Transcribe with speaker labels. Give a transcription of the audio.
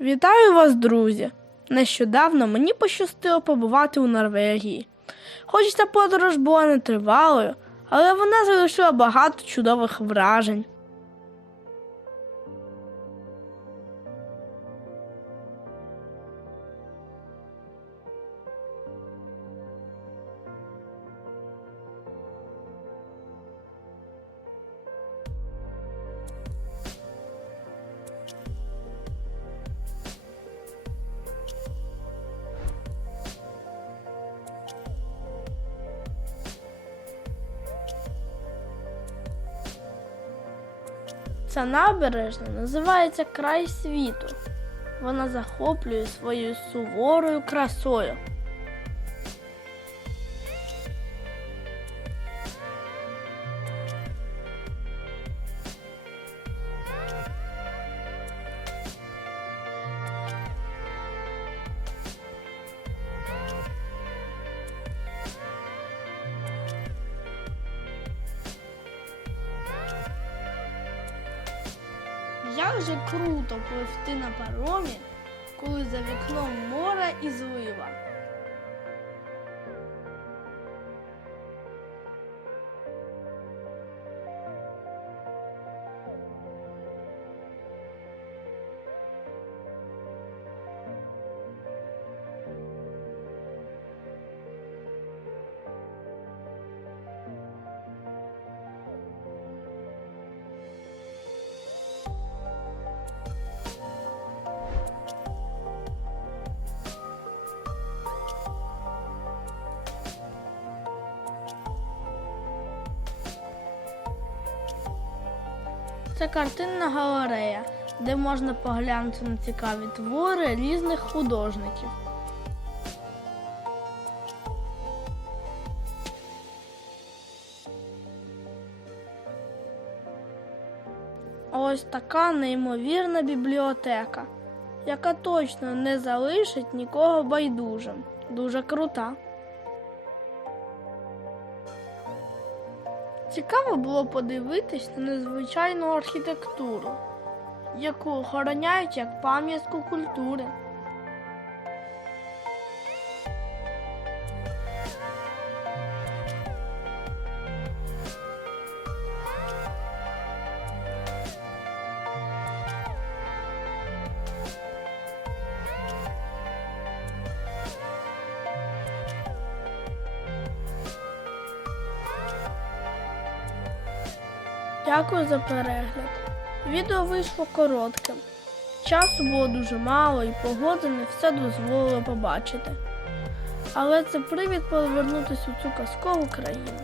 Speaker 1: Вітаю вас, друзі! Нещодавно мені пощастило побувати у Норвегії. Хоч ця подорож була нетривалою, але вона залишила багато чудових вражень. Ця набережна називається Край світу. Вона захоплює своєю суворою красою. Як же круто пливти на паромі, коли за вікном море і злива. Це картинна галерея, де можна поглянути на цікаві твори різних художників. Ось така неймовірна бібліотека, яка точно не залишить нікого байдужим. Дуже крута. Цікаво було подивитись на незвичайну архітектуру, яку охороняють як пам'ятку культури. Дякую за перегляд. Відео вийшло коротким. Часу було дуже мало і погода не все дозволила побачити. Але це привід повернутися у цю казкову країну.